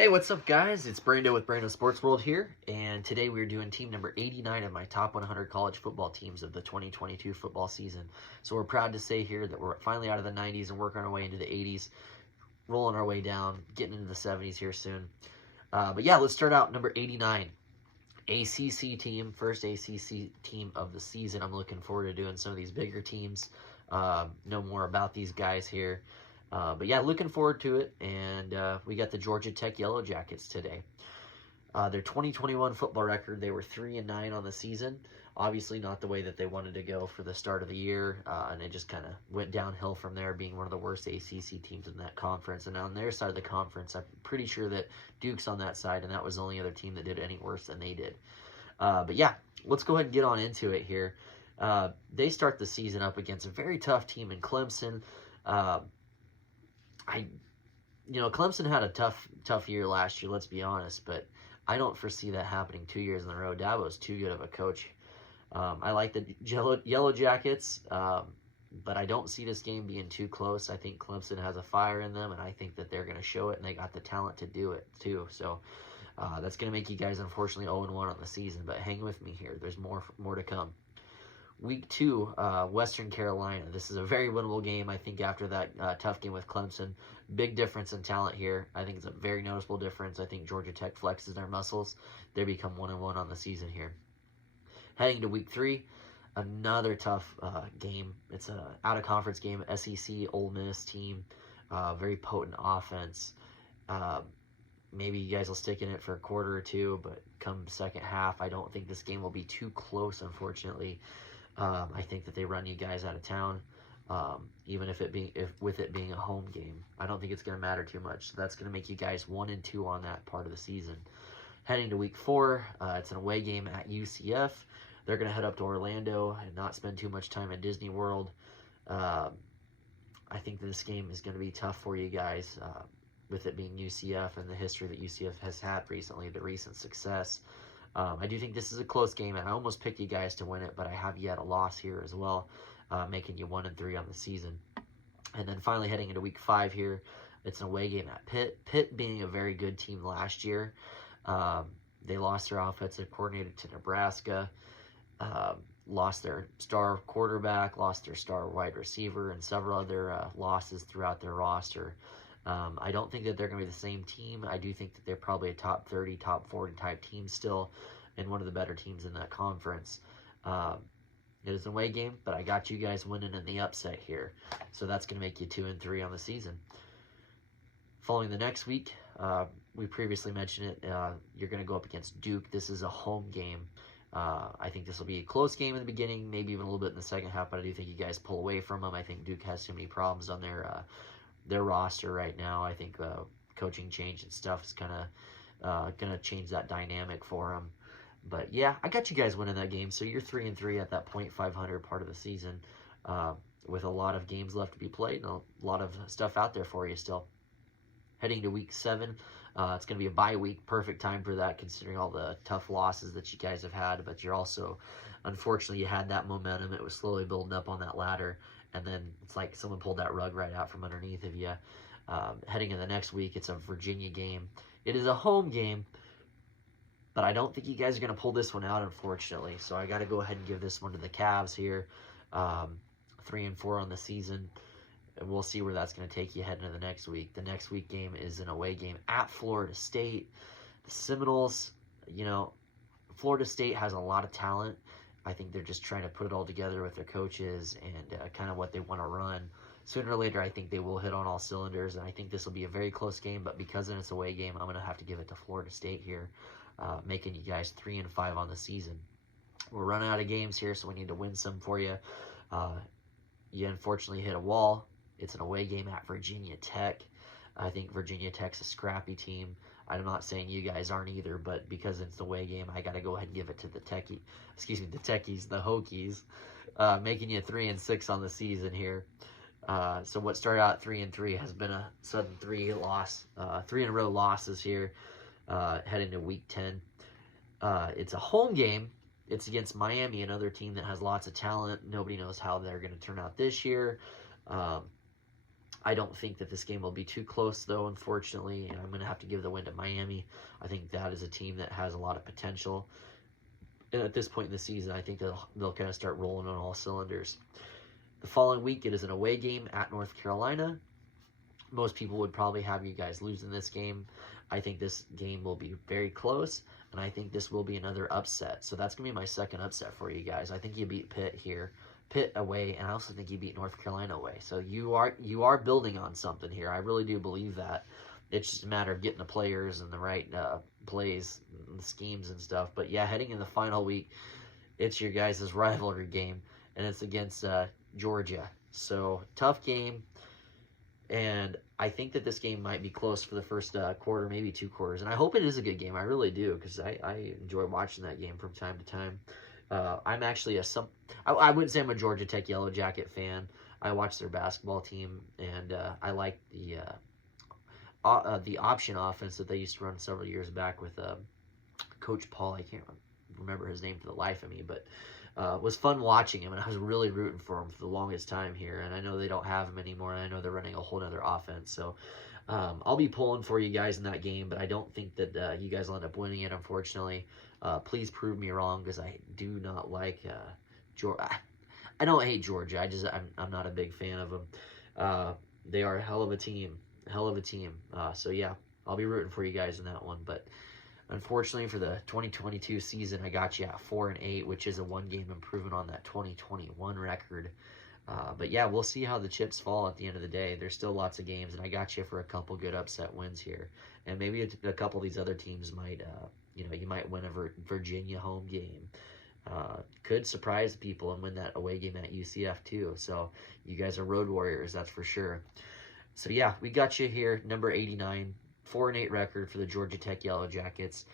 Hey, what's up, guys? It's Brando with Brando Sports World here, and today we're doing team number 89 of my top 100 college football teams of the 2022 football season. So we're proud to say here that we're finally out of the 90s and working our way into the 80s, rolling our way down, getting into the 70s here soon. But yeah, let's start out number 89. ACC team, first ACC team of the season. I'm looking forward to doing some of these bigger teams, know more about these guys here. But yeah, looking forward to it. And we got the Georgia Tech Yellowjackets today. Their 2021 football record, they were 3-9 on the season. Obviously not the way that they wanted to go for the start of the year. And it just kind of went downhill from there, being one of the worst ACC teams in that conference. And on their side of the conference, I'm pretty sure that Duke's on that side, and that was the only other team that did any worse than they did. But yeah, let's go ahead and get on into it here. They start the season up against a very tough team in Clemson. Clemson had a tough year last year, let's be honest, but I don't foresee that happening 2 years in a row. Dabo's too good of a coach. I like the Yellowjackets, but I don't see this game being too close. I think Clemson has a fire in them, and I think that they're going to show it, and they got the talent to do it too. So that's going to make you guys, unfortunately, 0-1 on the season, but hang with me here. There's more to come. Week 2, Western Carolina. This is a very winnable game, I think, after that tough game with Clemson. Big difference in talent here. I think it's a very noticeable difference. I think Georgia Tech flexes their muscles. They become 1-1 on the season here. Heading to Week 3, another tough game. It's an out-of-conference game, SEC Ole Miss team. Very potent offense. Maybe you guys will stick in it for a quarter or two, but come second half, I don't think this game will be too close, unfortunately. I think that they run you guys out of town, even with it being a home game. I don't think it's going to matter too much. So that's going to make you guys 1-2 on that part of the season. Heading to Week 4, it's an away game at UCF. They're going to head up to Orlando and not spend too much time at Disney World. I think this game is going to be tough for you guys, with it being UCF and the history that UCF has had recently, the recent success. I do think this is a close game, and I almost picked you guys to win it, but I have yet a loss here as well, making you 1-3 on the season. And then finally heading into Week 5 here, it's an away game at Pitt. Pitt being a very good team last year. They lost their offensive coordinator to Nebraska, lost their star quarterback, lost their star wide receiver, and several other losses throughout their roster. I don't think that they're going to be the same team. I do think that they're probably a top 30, top 40 type team still, and one of the better teams in that conference. It is an away game, but I got you guys winning in the upset here. So that's going to make you 2-3 on the season. Following the next week, we previously mentioned it, you're going to go up against Duke. This is a home game. I think this will be a close game in the beginning, maybe even a little bit in the second half, but I do think you guys pull away from them. I think Duke has too many problems on their roster right now. I think coaching change and stuff is kind of going to change that dynamic for them. But yeah, I got you guys winning that game. So you're 3-3 at that .500 part of the season, with a lot of games left to be played and a lot of stuff out there for you still. Heading to Week 7, it's going to be a bye week. Perfect time for that, considering all the tough losses that you guys have had. But you're also, unfortunately, you had that momentum. It was slowly building up on that ladder. And then it's like someone pulled that rug right out from underneath of you. Heading into the next week, it's a Virginia game. It is a home game, but I don't think you guys are going to pull this one out, unfortunately. So I got to go ahead and give this one to the Cavs here. 3-4 on the season. And we'll see where that's going to take you heading into the next week. The next week game is an away game at Florida State. The Seminoles, Florida State has a lot of talent. I think they're just trying to put it all together with their coaches and kind of what they want to run. Sooner or later, I think they will hit on all cylinders, and I think this will be a very close game, but because it's a away game, I'm going to have to give it to Florida State here, making you guys 3-5 on the season. We're running out of games here, so we need to win some for you. You unfortunately hit a wall. It's an away game at Virginia Tech. I think Virginia Tech's a scrappy team. I'm not saying you guys aren't either, but because it's the away game, I got to go ahead and give it to the Techies, the Hokies, making you 3-6 on the season here. So what started out 3-3 has been a sudden 3 in a row losses here, heading to Week 10. It's a home game. It's against Miami, another team that has lots of talent. Nobody knows how they're going to turn out this year. I don't think that this game will be too close, though, unfortunately, and I'm going to have to give the win to Miami. I think that is a team that has a lot of potential. And at this point in the season, I think they'll kind of start rolling on all cylinders. The following week, it is an away game at North Carolina. Most people would probably have you guys losing this game. I think this game will be very close, and I think this will be another upset. So that's going to be my second upset for you guys. I think you beat Pitt here, Pitt away, and I also think you beat North Carolina away. So you are building on something here. I really do believe that. It's just a matter of getting the players and the right plays, and the schemes and stuff. But yeah, heading in the final week, it's your guys' rivalry game, and it's against Georgia. So tough game. And I think that this game might be close for the first quarter, maybe 2 quarters. And I hope it is a good game. I really do, because I enjoy watching that game from time to time. I'm actually I wouldn't say I'm a Georgia Tech Yellow Jacket fan. I watch their basketball team, and I like the option offense that they used to run several years back with Coach Paul. I can't remember his name for the life of me, but it was fun watching him, and I was really rooting for him for the longest time here. And I know they don't have him anymore, and I know they're running a whole other offense. So I'll be pulling for you guys in that game, but I don't think that you guys will end up winning it, unfortunately. Please prove me wrong, because I do not like Georgia. I don't hate Georgia. I'm not a big fan of them. They are a hell of a team. So yeah, I'll be rooting for you guys in that one. But unfortunately for the 2022 season, I got you at 4-8, which is a 1-game improvement on that 2021 record. But yeah, we'll see how the chips fall at the end of the day. There's still lots of games, and I got you for a couple good upset wins here. And maybe a couple of these other teams might, you might win a Virginia home game. Could surprise people and win that away game at UCF too. So you guys are road warriors, that's for sure. So yeah, we got you here, number 89, 4-8 record for the Georgia Tech Yellow Jackets.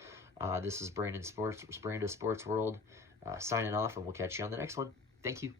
This is Brandon Sports World signing off, and we'll catch you on the next one. Thank you.